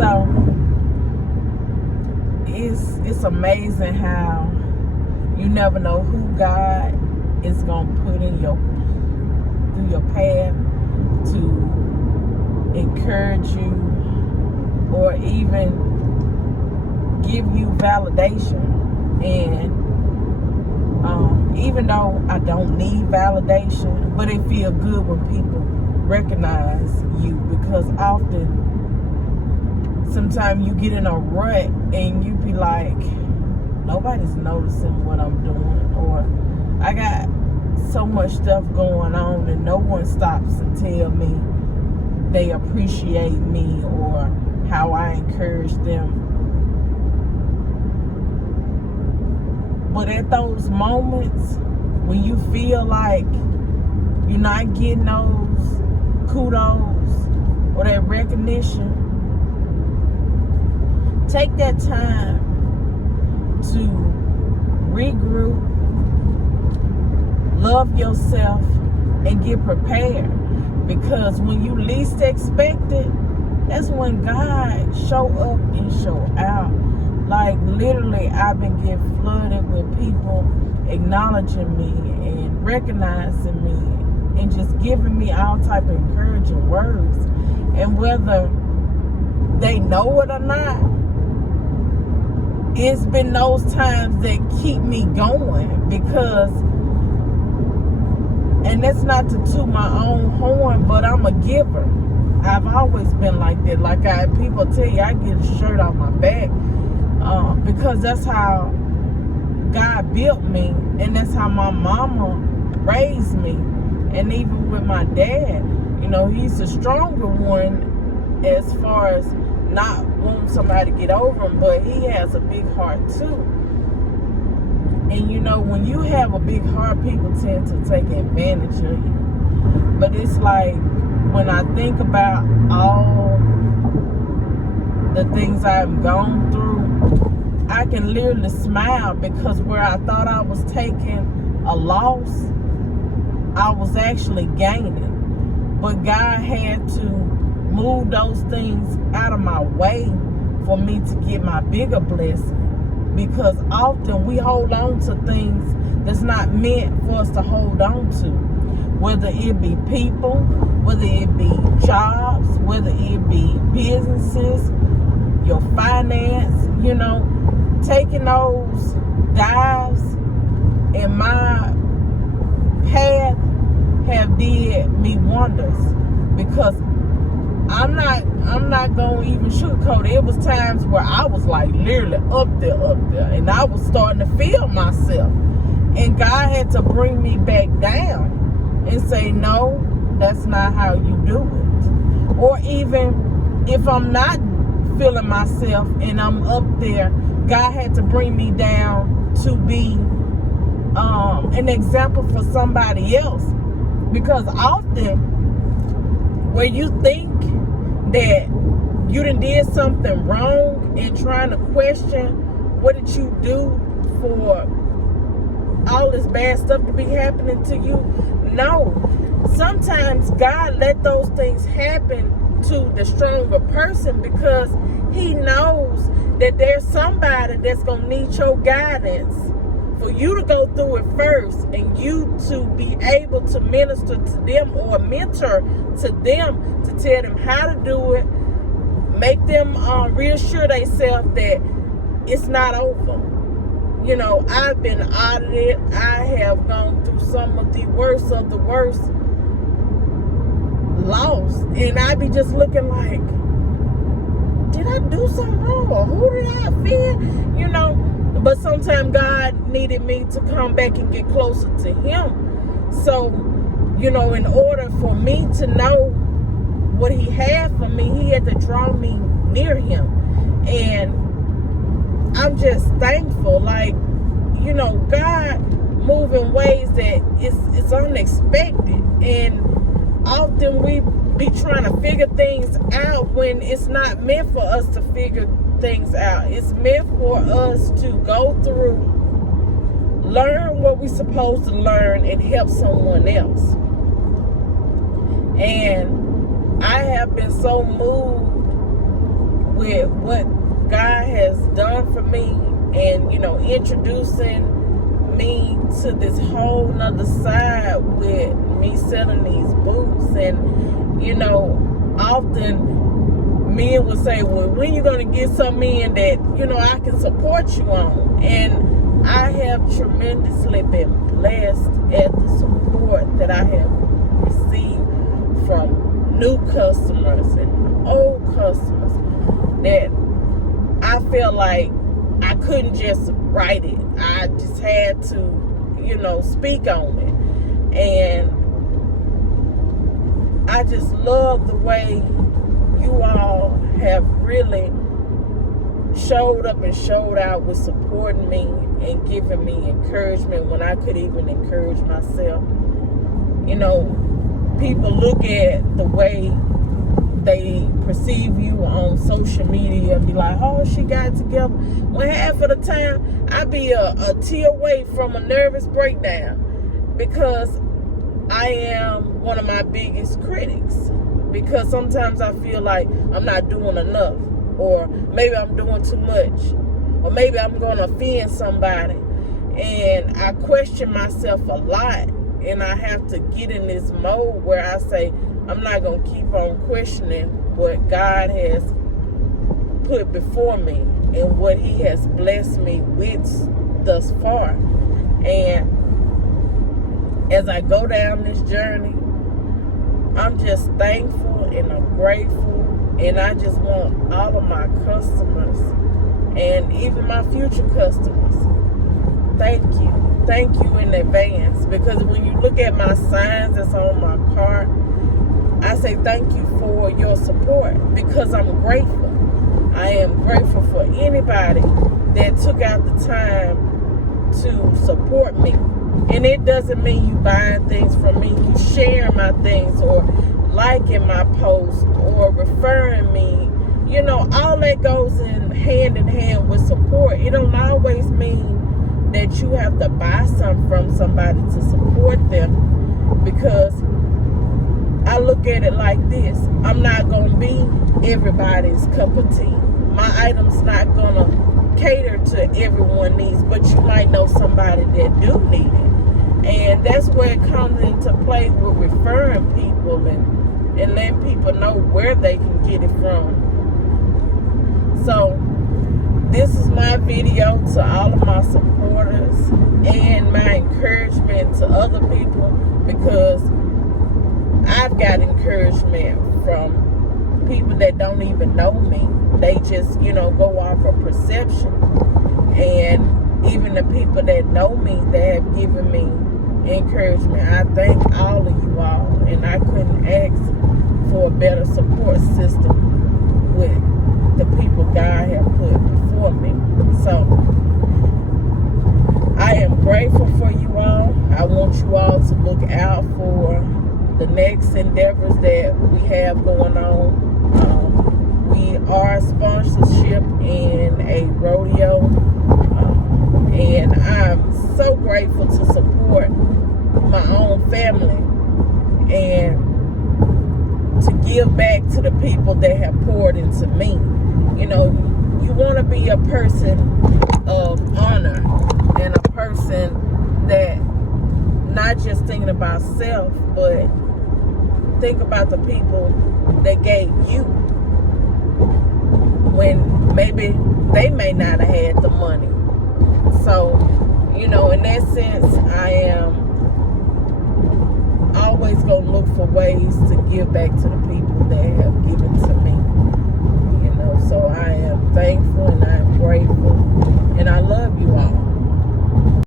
So it's amazing how you never know who God is gonna put in through your path to encourage you or even give you validation. And even though I don't need validation, but it feels good when people recognize you, because often sometimes you get in a rut and you be like, nobody's noticing what I'm doing, or I got so much stuff going on and no one stops and tell me they appreciate me or how I encourage them. But at those moments when you feel like you're not getting those kudos or that recognition, take that time to regroup, love yourself, and get prepared. Because when you least expect it, that's when God show up and show out. Like literally, I've been getting flooded with people acknowledging me and recognizing me and just giving me all type of encouraging words. And whether they know it or not, it's been those times that keep me going. Because, and that's not to toot my own horn, but I'm a giver. I've always been like that. Like people tell you, I get a shirt off my back. Because that's how God built me, and that's how my mama raised me. And even with my dad, you know, he's a stronger one as far as not wanting somebody to get over him, but he has a big heart too. And you know, when you have a big heart, people tend to take advantage of you. But it's like, when I think about all the things I've gone through, I can literally smile, because where I thought I was taking a loss, I was actually gaining. But God had to move those things out of my way for me to get my bigger blessing. Because often we hold on to things that's not meant for us to hold on to. Whether it be people, whether it be jobs, whether it be businesses, your finance, you know, taking those dives in my path have did me wonders. Because I'm not gonna even sugarcoat it. It was times where I was like literally up there, and I was starting to feel myself. And God had to bring me back down and say, no, that's not how you do it. Or even if I'm not feeling myself and I'm up there, God had to bring me down to be an example for somebody else. Because often where you think that you done did something wrong and trying to question what did you do for all this bad stuff to be happening to you, no. Sometimes God let those things happen to the stronger person, because he knows that there's somebody that's going to need your guidance for you to go through it first, and you to be able to minister to them or mentor to them, to tell them how to do it, make them reassure themselves that it's not over. You know, I've been audited. I have gone through some of the worst loss, and I be just looking like, did I do something wrong, or who did I offend? You know, but sometimes God needed me to come back and get closer to him. So, you know, in order for me to know what he had for me, he had to draw me near him. And I'm just thankful. Like, you know, God move in ways that it's unexpected. And often we be trying to figure things out when it's not meant for us to figure things out. It's meant for us to go through, learn what we're supposed to learn, and help someone else. And I have been so moved with what God has done for me, and introducing me to this whole nother side with me selling these boots. And often men would say, well, when you gonna get something in that I can support you on? And I have tremendously been blessed at the support that I have received from new customers and old customers, that I feel like I couldn't just write it. I just had to, speak on it. And I just love the way you all have really showed up and showed out with supporting me and giving me encouragement when I could even encourage myself. People look at the way they perceive you on social media and be like, oh, she got it together. When half of the time, I be a tear away from a nervous breakdown, because I am one of my biggest critics. Because sometimes I feel like I'm not doing enough, or maybe I'm doing too much, or maybe I'm going to offend somebody. And I question myself a lot, and I have to get in this mode where I say, I'm not going to keep on questioning what God has put before me and what He has blessed me with thus far. And as I go down this journey, I'm just thankful and I'm grateful. And I just want all of my customers and even my future customers, thank you. Thank you in advance. Because when you look at my signs that's on my car, I say thank you for your support, because I'm grateful. I am grateful for anybody that took out the time to support me. And it doesn't mean you buying things from me, you sharing my things, or liking my post, or referring me. All that goes in hand with support. It don't always mean that you have to buy something from somebody to support them, because I look at it like this. I'm not going to be everybody's cup of tea. My item's not going to cater to everyone's needs, but you might know somebody that do need it. And that's where it comes into play with referring people and letting people know where they can get it from. So this is my video to all of my supporters and my encouragement to other people, because I've got encouragement from people that don't even know me. They just, go off of perception. And even the people that know me, that have given me encouragement, I thank all of you all. And I couldn't ask for a better support system with the people God has put before me. So I am grateful for you all. I want you all to look out for the next endeavors that we have going on. We are a sponsorship in a rodeo, and I'm so grateful to support my own family and to give back to the people that have poured into me. You want to be a person of honor and a person that not just thinking about self, but think about the people that gave you when maybe they may not have had the money. So, in that sense, I am always going to look for ways to give back to the people that have given to me.